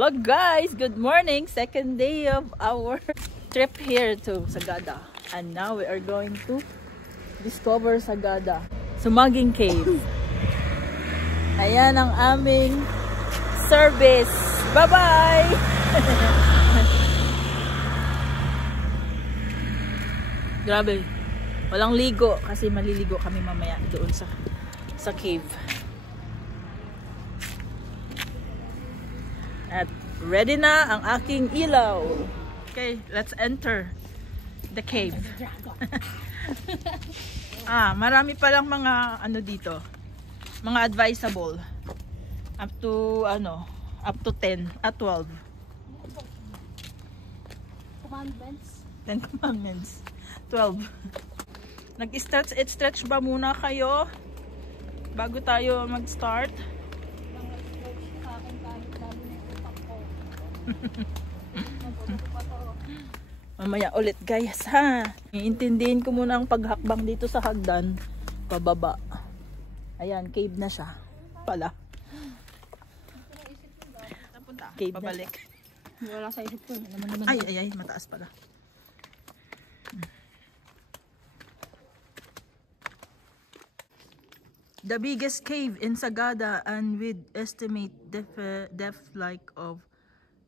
Hello guys! Good morning! Second day of our trip here to Sagada. And now we are going to discover Sagada. Sumaging Cave. Ayan ang aming service. Bye-bye! Grabe. Walang ligo kasi maliligo kami mamaya doon sa cave. At ready na ang aking ilaw. Okay, let's enter the cave. Marami palang mga ano dito. Mga advisable. Up to 10 at 12. Commandments. 10 commandments. 12. Nag-stretch ba muna kayo bago tayo mag-start? Mamaya ulit guys ha. Iintindihin ko muna ang paghakbang dito sa hagdan pababa. Ayan, cave na siya pala. Cave pabalik. Wala sa isip ko. Ay, mataas pala. The biggest cave in Sagada and with estimate depth like of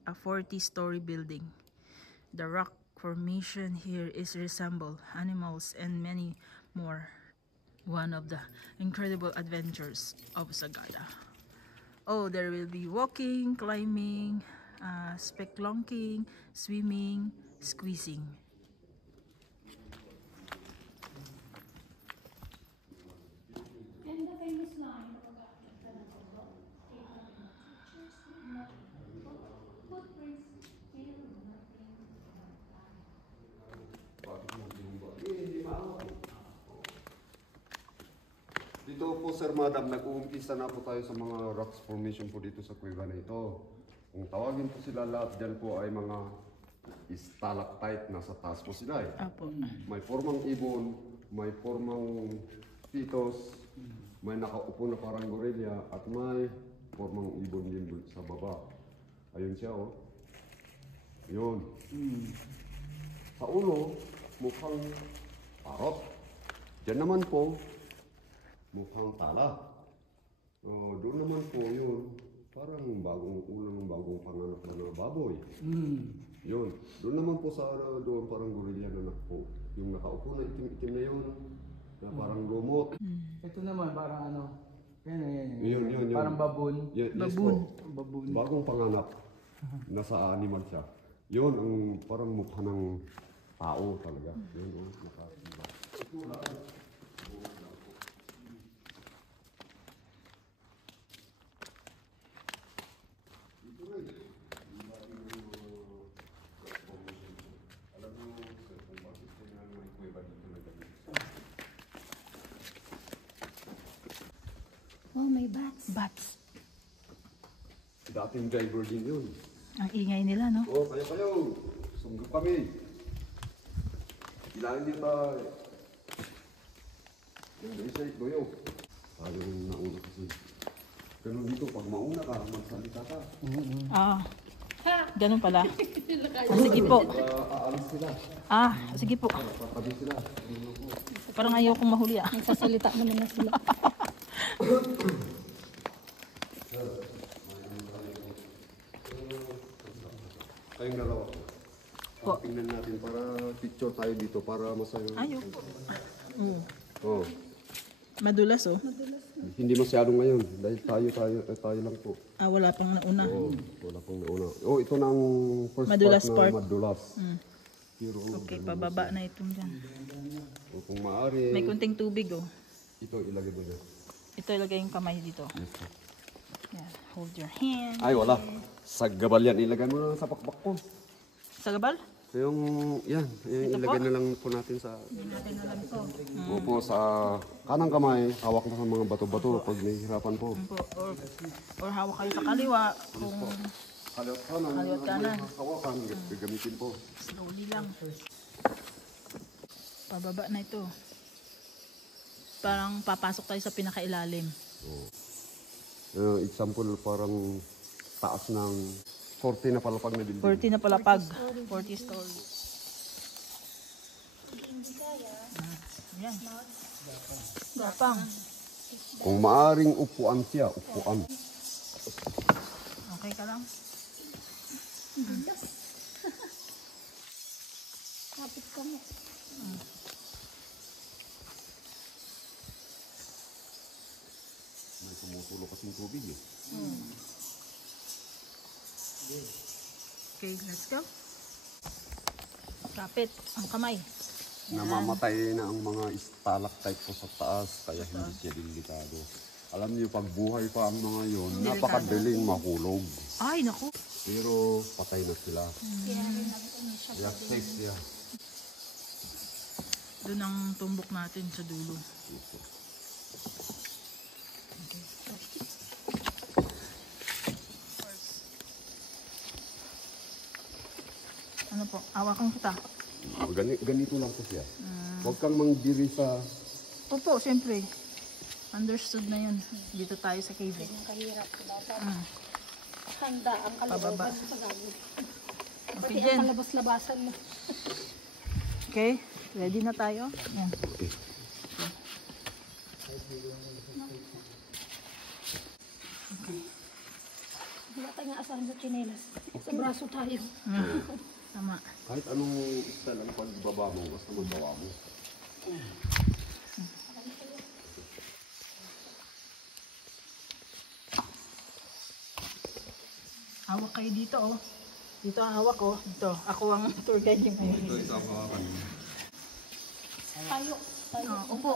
a 40-story building. The rock formation here is resemble animals and many more. One of the incredible adventures of Sagada. Oh, there will be walking, climbing, spelunking, swimming, squeezing. Dito po Sir Madam, nag-uumpisa na po tayo sa mga rocks formation po dito sa kuweba na ito. Kung tawagin po sila lahat dyan po ay mga stalactite, nasa taas po sila eh. May formang ibon, may formang pitos, may nakaupo na parang gorilla at may formang ibon din sa baba. Ayun siya oh. Yun. Sa ulo, mukhang parot. Diyan naman po, mukhang tala. Doon naman po yun, parang bagong panganak na ng baboy. Yun. Doon naman po sa doon parang gorilla na po. Yung nakaupo na itim-itim na yun, na parang lumot. Ito naman parang ano, Yun. parang baboon. Yes, Baboon. Bagong panganak. Nasa animal siya. Yun ang parang mukha ng tao talaga. Yun, nakasiba. Oh, may bats. Bats. Dating diver din yun. Ang ingay nila, no? Oh, kayo. Sunggap kami. Kailangan din tayo. Yung isa ito yun. Tayo yung nauna kasi. Ganun dito, pag mauna ka, magsalita ka. Ganun pala. Sige po. Aalis sila. Sige po. Tatabi sila. Parang ayaw kong mahuli Nagsasalita naman na sila. Kayong dalawa po. Tingnan natin para picture tayo dito para masaya. Ayaw po. Oh. Madulas oh. Hindi masyado ngayon dahil tayo lang po. Wala pang nauna. Wala pang nauna. Ito na ang first Madulas part part. na madulas. Pero, Okay, pababa na itong dyan. kung maaari, May kunting tubig oh. ito ilagay mo dyan. Ito ilagay yung kamay dito. Yes, sir. Yan. Hold your hand. Ay, wala. Sa gabal yan. Ilagay mo na sa pakpak ko. Sa gabal? Yan. Ilagay na lang po natin sa... Natin na lang ito. Opo, sa kanang kamay, hawak mo sa mga bato-bato pag nahihirapan po. Or hawak kayo sa kaliwa. Kung Kaliwat kanan. Kaliwat kanan. Hawakan, gagamitin po. slowly lang. Pababa na ito. Parang papasok tayo sa pinakailalim. Example, parang taas ng 40 na palapag na building. 40 na palapag. 40 story. Yan. Gapang. Kung maaring upuan siya, upuan. Okay ka lang? Kapit kami. May tumutulo kasing tubig eh. Okay, let's go. Kapit ang kamay. Namamatay na ang mga stalactite po sa taas, kaya hindi siya delikado. Alam niyo, pag buhay pa ang mga yon, Delikado. napakadaling mahulog. Ay, naku. Pero patay na sila. Kaya rin natin siya. Kaya safe siya. Doon ang tumbok natin sa dulo. Ano po? Awakan kita. Ganito lang po siya. Huwag kang manggiri sa... Opo, siyempre. Understood na yun. Dito tayo sa cave. Yung kahirap. Dapat Mm. handa ang Pababa. kalooban sa gagawin. Okay, Pati Jen. ang kalabas-labasan mo. Okay? Ready na tayo? Yan. Okay. Wala tayong asahan sa chinelas. Sa braso tayo. Tama. Kahit anong style ang pagbaba mo, basta magawa mo. Hawak kayo dito, oh. Dito ang hawak, oh. Dito. Ako ang tour guide niyo ngayon. Ito isang hawakan. Tayo. Tayo. Upo.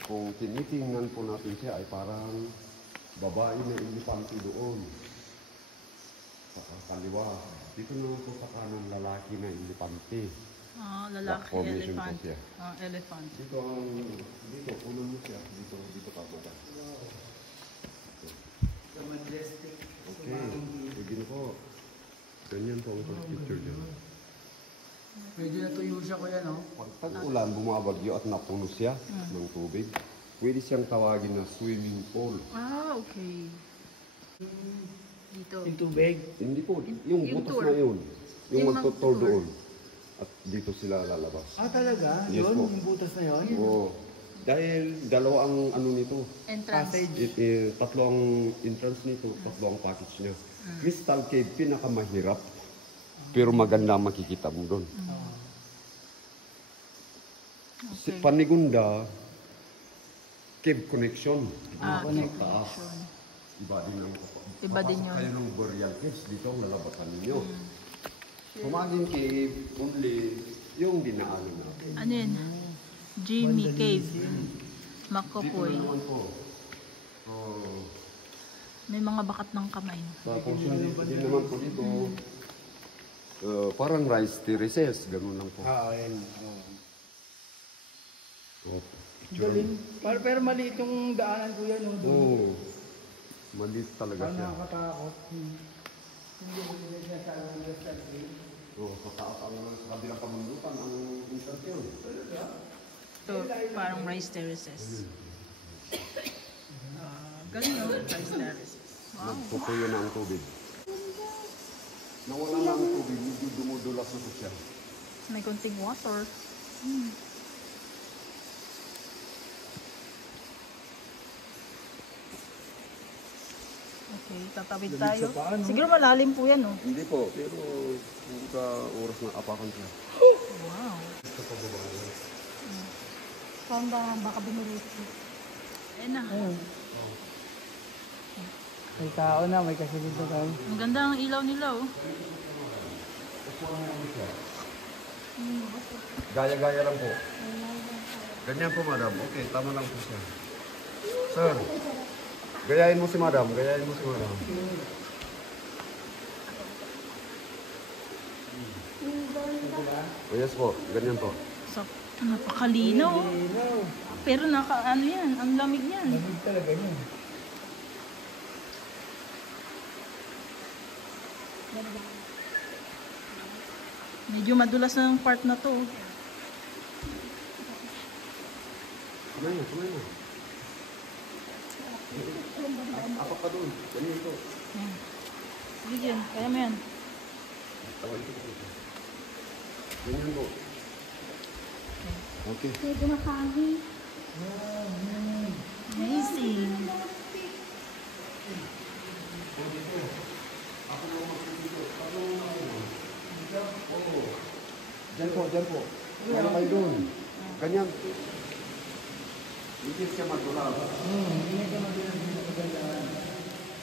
Kung tinitingnan po natin siya ay parang babae na elefante doon. Sa kaliwa. Dito naman po sa kanan lalaki na elefante. Ah, Rock lalaki, formation elephant. po siya. Ah, elephant. Dito ang, dito, puno mo siya. Dito ka mata. Sa majestic. Okay, pwede po. Ganyan po ang picture dyan. Pwede na tuyo siya kuya, no? Pag tag-ulan, bumabagyo at napuno siya ng tubig, pwede siyang tawagin na swimming pool. Ah, okay. Dito. Yung tubig. Hindi po, yung Yung butas tour. na yun. Yung Yung magtutor mag-tour. doon. At dito sila lalabas. Ah, talaga? Yes Yun, po. yung butas na yun? Oo. Dahil dalawa ang ano nito. Entrance. Passage. Tatlo ang entrance nito, tatlo ang package niya. Crystal Cave, pinakamahirap. Pero maganda ang makikita mo doon. Si Okay. Panigunda, Cave Connection. Ah, Sa cave taas. connection. Iba din ang Iba din yun. kayo ng burial caves dito ang lalabasan ninyo. Humaging cave, only yung dinaanan natin. Ano yun? Jimmy Cave. Dito Makopoy. na naman po. So, May mga bakat ng kamay. tapos din naman po dito, parang rice terraces, ganun lang po. Ah, yan. So, Galing. Pero maliit yung daanan kuya, no? Doon. Oo. Maliit talaga Parang siya. nakakatakot. Hindi ko siya sa Western Cave. So, sa taas ang sa kabilang kamundutan ang interview. Ito, parang rice terraces. Galing, no? Rice terraces. Wow. Nagpupuyo na ang tubig. Nawala na ang tubig, medyo dumudulas na po siya. May konting water. Okay, tatawid Lamig tayo. sa paa, no? Siguro malalim po yan, no? Hindi po, pero hindi ka oras na apakan siya. Wow. Pambahan, baka bumulit. Ayan na. May tao na, may kasunod na tayo. Ang ganda ng ilaw nila, oh. Gaya-gaya lang po. Ganyan po, madam. Okay, tama lang po siya. Sir, gayahin mo si madam. Gayahin mo si madam. Oh, yes po, ganyan po. So, napakalinaw. Linaw. Pero ano yan, ang lamig niyan. Lamig talaga yun. Medyo madulas na yung part na to. Kamay na, kamay na. Apa pa doon? Ganyan ito. Yan. Sige dyan, kaya mo yan. Tawa ito po. Ganyan po. Okay. Medyo makahangin. Amazing. Diyan po, diyan po. Ano kayo doon? Ganyan. Hindi siya madulas. Hindi ka mabilang dito kagandaan.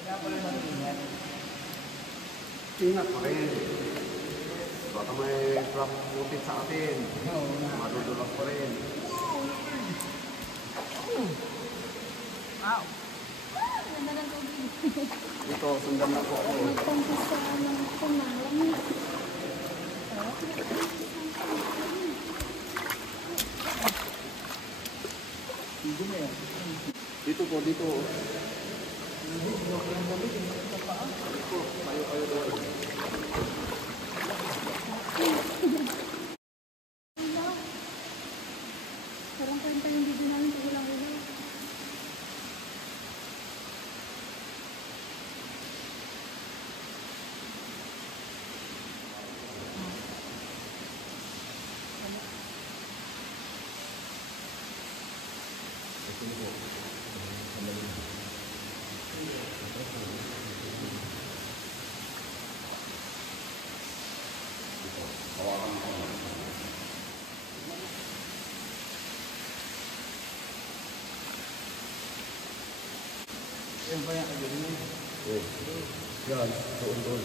Kaya pala mag-ingat. Ingat pa rin. Baka may crop putit sa atin. Oo na. Madudulas pa rin. Wow. Ganda ng tubig. Ito, sundan na po ako. Magpangkas sa ng kumalang. Hindi na yan. Dito po, dito. Parang kanta yung video namin pag walang ilaw. Yan pa yan. Oh. Yan, doon, doon.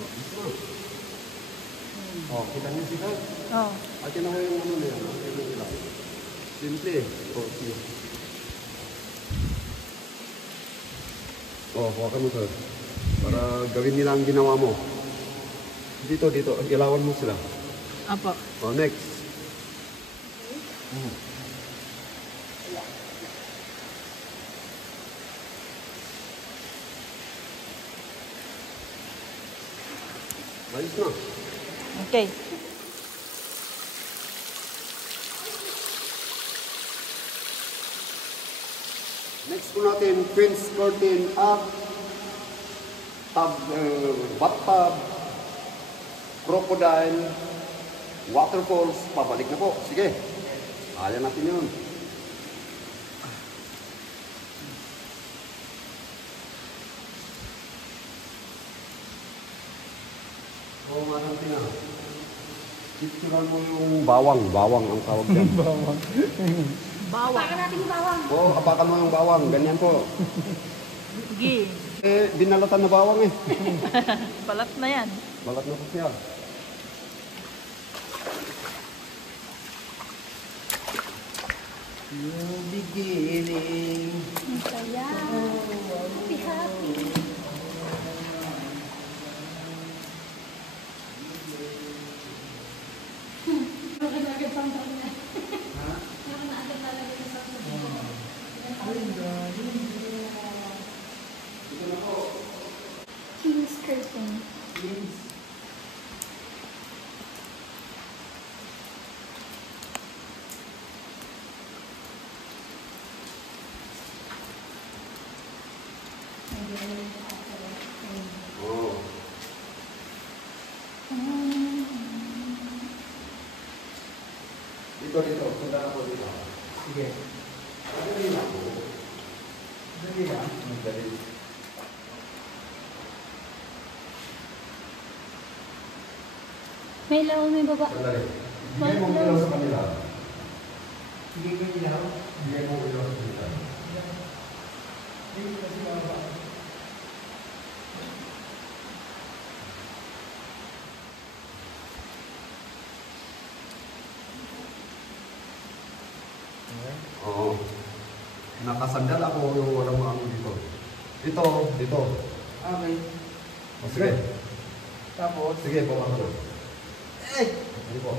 Oh, dito na. Oh, kita niyo sila. Oh. Akin ako yung ano na yan. Yung ilang. Simple. Oh, sige. Oh, hawakan mo sir. Para gawin nila ang ginawa mo. Dito, dito. Ilawan mo sila. Apo. Oh, next. Ayos na. Okay. Next po natin, Queen's Curtain at bathtub, crocodile, waterfalls, pabalik na po. Sige, kaya natin yun. Oo, manang tina. Picturean mo yung bawang. Bawang ang tawag dyan. Bawang. Apakan natin yung bawang. Oo, apakan mo yung bawang. Ganyan po. Sige. Eh, binalatan na bawang eh. Balat na yan. Balat na po siya. New beginning. Ang saya. Happy, happy. Agad-agad pang taon na. Agad talaga yung sa King's Curtain. Oo. Dito, dito. Sundan ako dito. Sige. Dali lang po. Dali lang. Dali. May ilaw, may baba. Sandali. Bigay mo ilaw sa kanila. Sige ko ilaw. Bigay mo ilaw sa kanila. Dito kasi baba. Oo. Nakasandal ako yung walang mga ano dito. Dito, dito. Okay. O, sige. Tapos, Sige, bawa ko. Ay! Hindi po.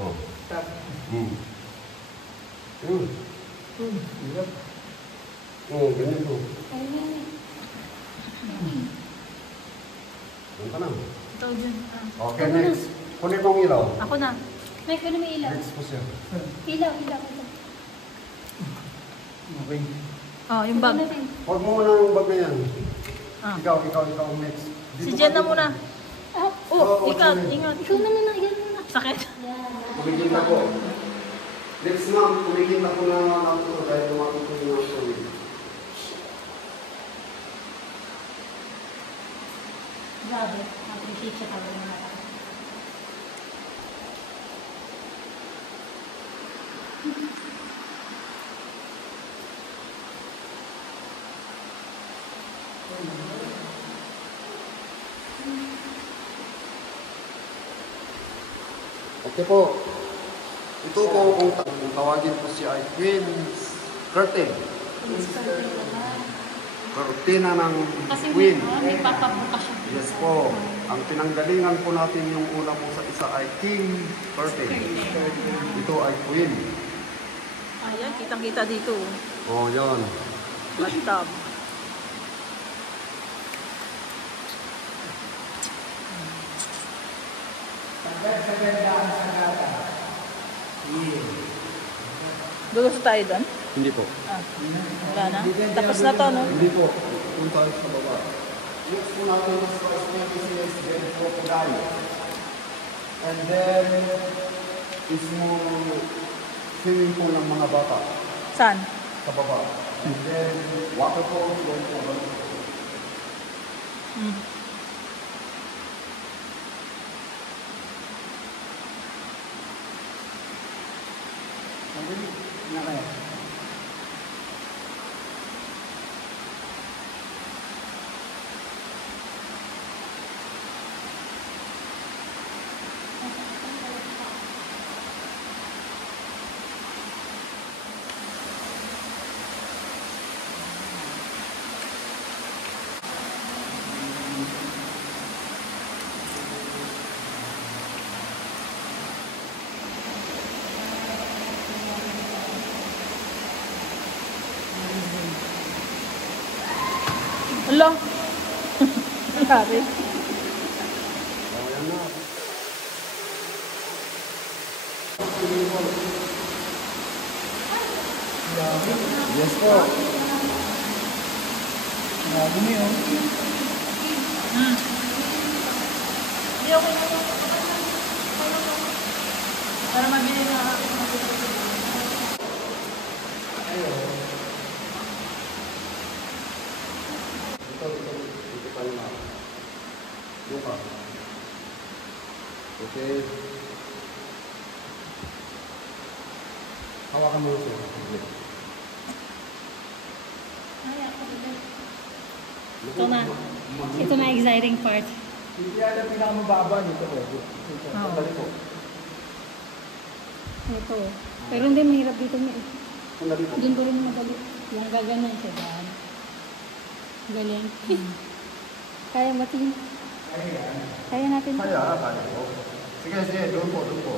Oh. Tap. Hmm. Hmm. Hirap. Oh, ganyan po. Ayun. Doon ka na. Ito dyan. Okay, next. Kunin mong ilaw. Ako na. May kuno may ilaw. Next po siya. Ilaw, ilaw, ilaw. Okay. Oh, yung bag. Natin. Huwag mo muna yung bag na yan. Ah. Ikaw, next. Si Dito Jen ka, na dito. muna. Ah, Oh, Oo, ikat, sige. ingat. ikaw na muna, yan muna. Sakit. Yan. Kumigil na po. Next ma'am, kumigil na po na ako dahil lumapit ko yung tubig. Grabe. Appreciate siya talaga mga tao. Okay po. Ito po kung tawagin po siya ay Queen's Curtain. Cortina ng Kasi Queen. may papabukas siya. Yes po. Ang pinanggalingan po natin yung una po sa isa ay King Curtain. Ito ay Queen. Ayan, kitang-kita dito. Oh, yan. Bathtub. Sagandaan sa gata. Gusto tayo doon? Hindi po. Ah, wala na. Tapos na to, no? Hindi po. Punta tayo sa baba. Next po natin is first business, then crocodile. And then, is mo swimming pool ng mga bata Saan? sa baba. And then, waterfall, doon po. Hmm. Madali. Na kaya. Alo. Grabe. Oh, yan na. Yes po. Grabe na yun. Hmm. Hindi, okay na. Para mabili na ako. Ito pa yung luka. Okay. Hawakan mo siya. Ay, ako din. Ito na. Ito na exciting part. Hindi yan ang pinakamababa nito po. Oo. Dali po. Ito. Pero hindi mahirap dito niya. Sandali po. Doon ko rin madali. Yung gaganan siya dyan. Galing. Kaya ba Tim? Kaya natin. Kaya po. Sige, sige, doon po.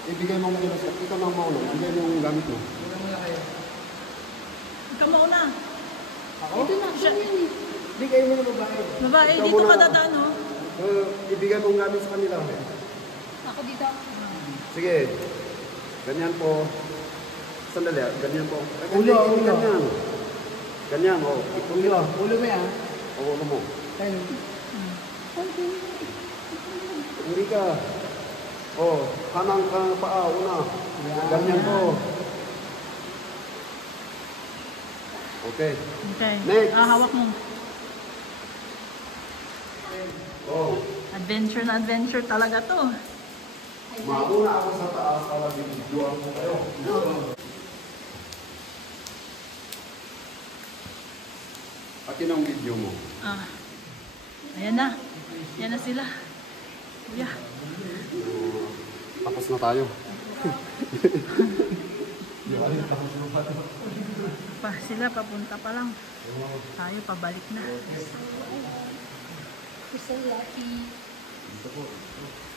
Ibigay mo muna sa ikaw na mauna. Ibigay mo yung gamit mo. Ikaw mauna. Ito na. Siya yan eh. Hindi kayo muna babae. Babae, Ikaw dito muna. ka dadaan, oh. Ibigay mo yung gamit sa kanila. Ako dito. Sige. Ganyan po. Sandali, ganyan po. Ulo. Ganyan. Ganyan, oh. Ulo. Ulo mo yan. Oo, ulo mo. Ayun. Hindi ka. Oh, kanang ka paa, una. Ganyan po. Okay. Okay. Next. Ah, hawak mo. Oh, Adventure na adventure talaga to. mauna ako sa taas para bibidyoan ko kayo. Akin ang video mo. Ah. Ayan na. Ayan na sila. Kuya. Tapos na tayo. Pa sila papunta pa lang. Tayo pabalik na. You're so lucky. Dito po. Dito.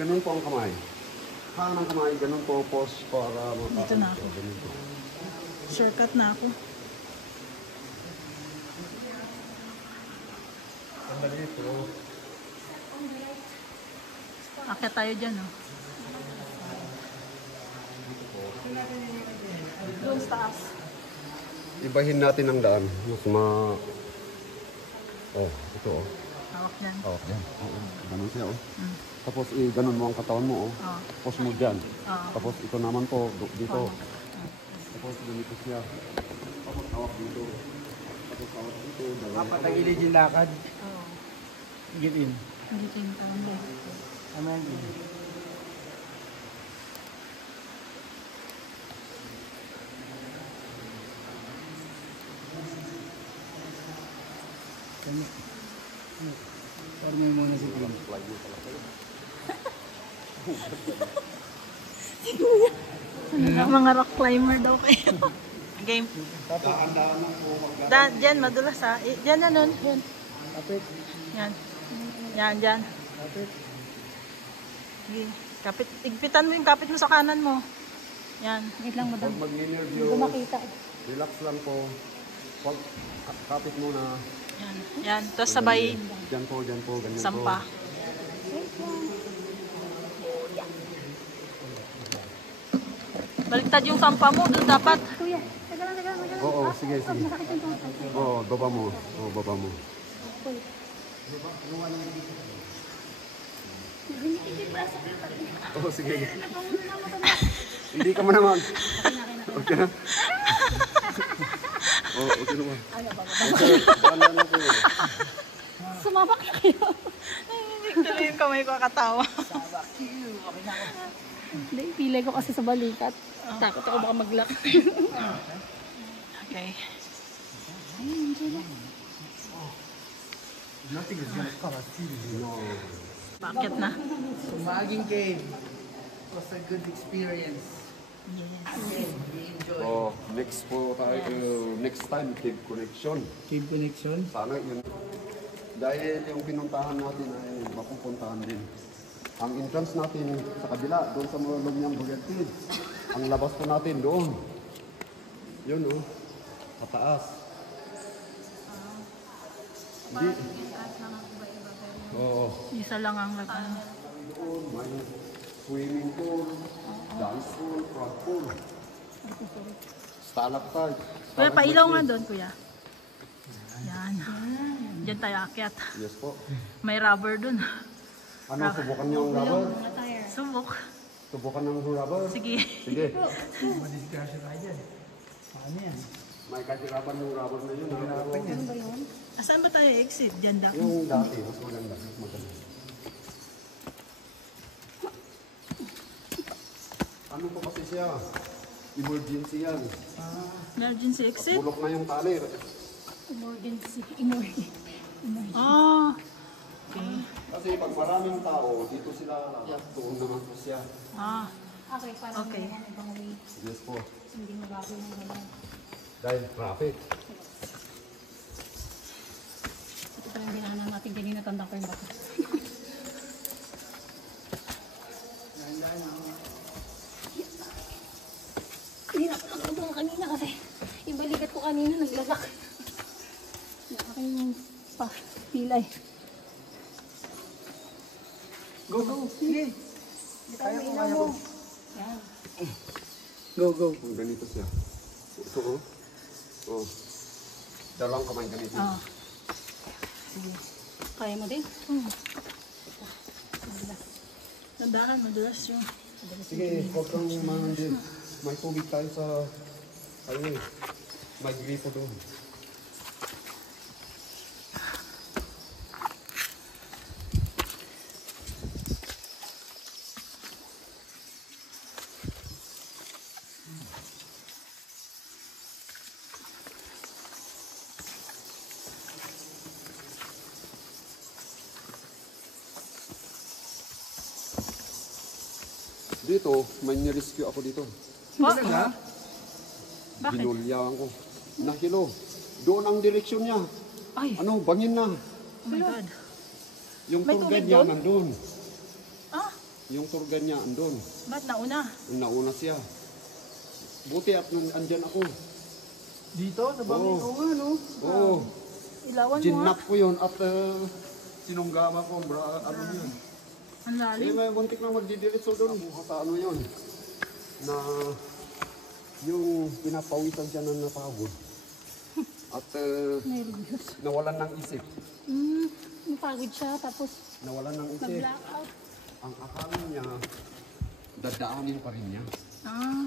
Ganun po ang kamay. Kanang kamay, ganun po pose para Dito na ako. Ganun po. Shortcut na ako. Sandali ito. Akyat tayo dyan, oh. Doon sa taas. Ibahin natin ang daan. Mas Oh, ito oh. Hawak dyan. Oh, yan. Oo, ganun siya oh. Tapos ganun mo ang katawan mo oh. Oo. Tapos mo dyan. Oo. Tapos ito naman po, dito. Tapos ganito siya. Tapos hawak dito. Tapos hawak dito. Dapat tagilid yung lakad. Oo. Gilin. Hindi tingin ka lang. Tama yan. Gilin. Kanya. Parang may muna si Green. Mga rock climber daw kayo. Game. Daan-daan lang po. Diyan, madulas ha. Diyan na nun. Yan. Kapit. Yan. Yan, dyan. Kapit. Sige. Kapit. Igpitan mo yung kapit mo sa kanan mo. Yan. Wait lang, madam. Pag mag-interview, Hindi ko makita. relax lang po. Pag kapit muna. Yan. Yan. Tapos sabay Dyan po, ganyan sampa. po. Baliktad yung sampa mo. Doon dapat. Kuya, teka lang, teka lang. Oo, sige, sige. Masakit yung tuhod. Oo, baba mo. Oo, baba mo. Oo, sige. Hindi ka mo naman. Okay na? Oo, okay naman. Okay, bala na po. Sumabak na kayo. Tuloy yung kamay ko katawa. Hindi, pilay ko kasi sa balikat. Takot ako baka mag-lock. Okay. Nothing is gonna come as serious. No. Paakyat na. So, Maging Cave was a good experience. Yes. We enjoyed. So, next po tayo, next time, Cave Connection. Cave Connection. Sana yun. Dahil yung pinuntahan natin ay mapupuntahan din. Ang entrance natin sa kabila, doon sa mga lumiyang Bugatti. Ang labas po natin doon. Yun oh, pataas. Hindi. Oo. Isa lang ang laban. Doon, may swimming pool, dance pool, frog pool. Stalactite. Kuya, pailaw nga doon, kuya. Yan. Diyan tayo akyat. Yes po. May rubber doon. Ano, subukan niyo ang rubber? Subok. Subukan ng rubber? Sige. Sige. Madisgrasya tayo dyan. Paano yan? May kahirapan yung rubber na yun. Hirapan yan. Saan ba tayo exit? Diyan daw. Yung dati, mas maganda. Mas maganda. Ano po kasi siya? Emergency yan. Emergency exit? Bulok na yung tali. Emergency. Ah. Okay. Kasi pag maraming tao, dito sila doon naman po siya. Ah. Okay, parang Okay. ibang way. Yes po. Hindi magagawin ng gano'n. Dahil traffic. Ito pa yung dinaanan natin kanina, tanda ko yung bato. Hirap lang ako doon kanina kasi yung balikat ko kanina naglalak. Nakakin yung pilay. Go, go. Sige. Kaya mo, kaya mo. Yan. Go, go. Kung ganito siya. Ito oh. Oh. Dalawang kamay ganito. Ah. Sige. Kaya mo din? Tandaan, madulas yung... Sige, huwag kang mandip. May tubig tayo sa... Ayun eh. May gripo doon. Dito, may nirescue ako dito. Talaga? Bakit? Binulyaan ko. Nakilo. Doon ang direksyon niya. Ay, Ano, bangin na. oh my God. Yung May tour tubig guide niya doon? nandun. Ah, Yung tour guide niya andun. ba't nauna? Nauna siya. Buti at nung andyan ako. Dito, sa bangin. Oo. Oo nga, no? Oo. Ilawan mo nga. Ginap ko yun at sinunggama ko. Ano yun? Ang Eh, lalim. may muntik na magdidiretso doon. Sa ano yun? Na yung pinapawisan siya ng napagod. At Nervous. nawalan ng isip. Napagod siya, tapos Nawalan ng isip. nag-blackout. Ang akala niya, dadaanin pa rin niya. Ah,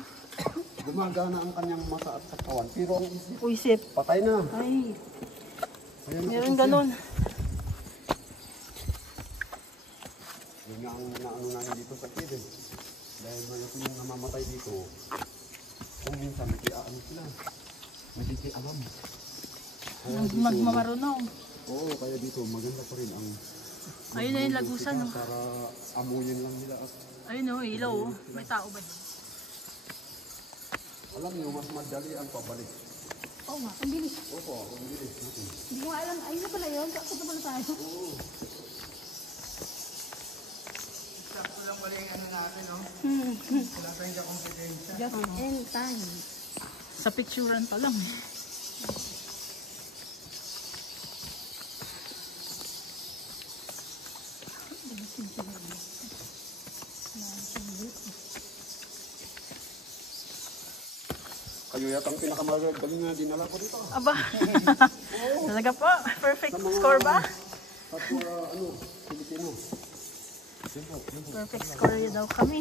Gumagana ang kanyang mata at katawan. Pero ang isip, uisip. patay na. Ay, Kaya meron ganun. Yun nga ang naano namin dito sa kid eh. Dahil mayroon yung namamatay dito, kung minsan nakiaan sila. Nakikialam. Kaya dito, Magmamarunong. oo, kaya dito maganda pa rin ang Ayun na yung lagusan, no? para amuyin lang nila. At Ayun o, ilaw. Oh. May tao ba? alam niyo, mas madali ang pabalik. Oo nga, ang bilis. Opo, ang bilis natin. Hindi ko alam, ayun na pala yun. Sakto na pala tayo. Sakto lang pala yung ano natin, no? Wala tayong kakompetensya. Just in time. Sa picturean pa lang. Kayo yata ang pinakamagaling na dinala ko dito. Aba. Talaga po. Perfect score ba? Kapwa, ano, Pilipino. Yan po, yan po. Perfect score daw kami.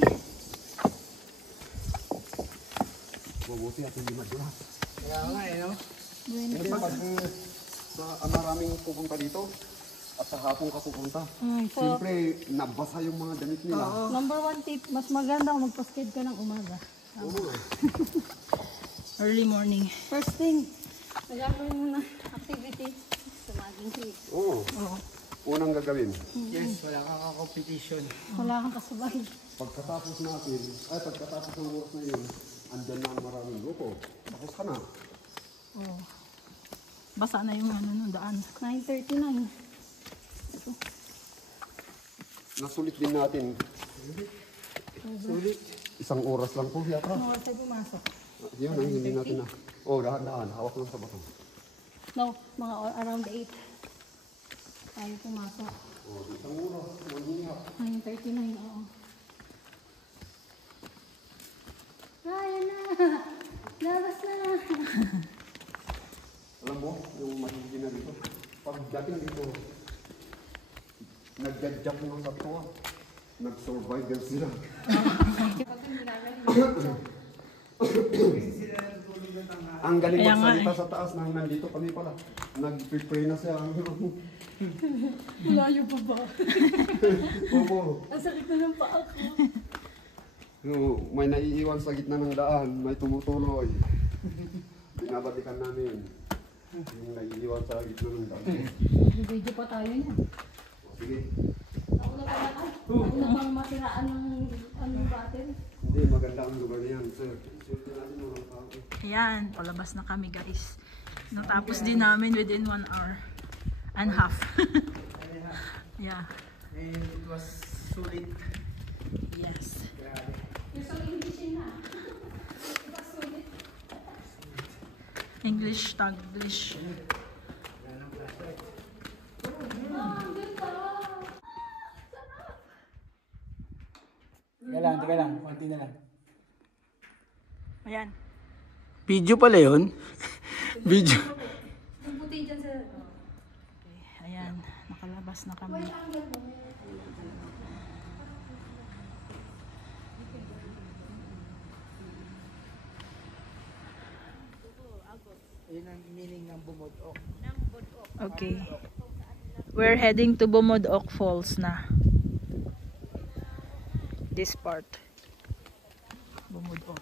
Mabuti at hindi madura. Kaya nga, eh, no? Hindi pag maraming pupunta dito at sa hapon ka pupunta. So, Siyempre, nabasa yung mga damit nila. number one tip, mas maganda kung magpasked ka ng umaga. Oo. Early morning. First thing, nagagawin mo na activity sa maging heat. Oo. Unang gagawin. Yes, wala kang competition. Wala kang kasabay. Pagkatapos natin, pagkatapos ng oras na yun, andyan na ang maraming grupo. Tapos ka na. Oh. Basa na yung ano no, daan. 9:39. Nasulit din natin. Sulit. Isang oras lang po yata. Ano oras tayo pumasok? Yun ang hindi natin na. Oh, dahan-dahan. Hawak lang sa bato. No, mga around 8. Tayo pumasok. Oh, isang oras. Manghihap. 9:39, oo. Kaya na! Labas na! Alam mo, yung magiging na dito. Pagdating dito, nag-jump ng sa tuwa. Nag-survival sila. Ang galing Kaya nga magsalita sa taas nang nandito kami pala. Nag-pray na siya. Layo pa ba? Opo. Ang sakit na ng paa ko. No, may naiiwan sa gitna ng daan, may tumutuloy. Binabalikan namin. Yung naiiwan sa gitna ng daan. Video pa tayo niya. O, sige. Nauna pa na. Nauna pang masiraan ng battery. Hindi, maganda ang lugar niyan, sir. Swerte natin mga tao. Ayan, palabas na kami guys. Natapos din namin within 1 hour and half. Yeah. And it was sulit. Yes. Grabe. Yung sa English yun na. Pasulit. English, Taglish. Teka lang. Konti na lang. Ayan. Video pala yun? Video. Yung puti dyan sa... Okay, ayan, nakalabas na kami. Yun ang meaning ng bumudok. Okay. We're heading to Bumodok Falls na. This part. Bumodok.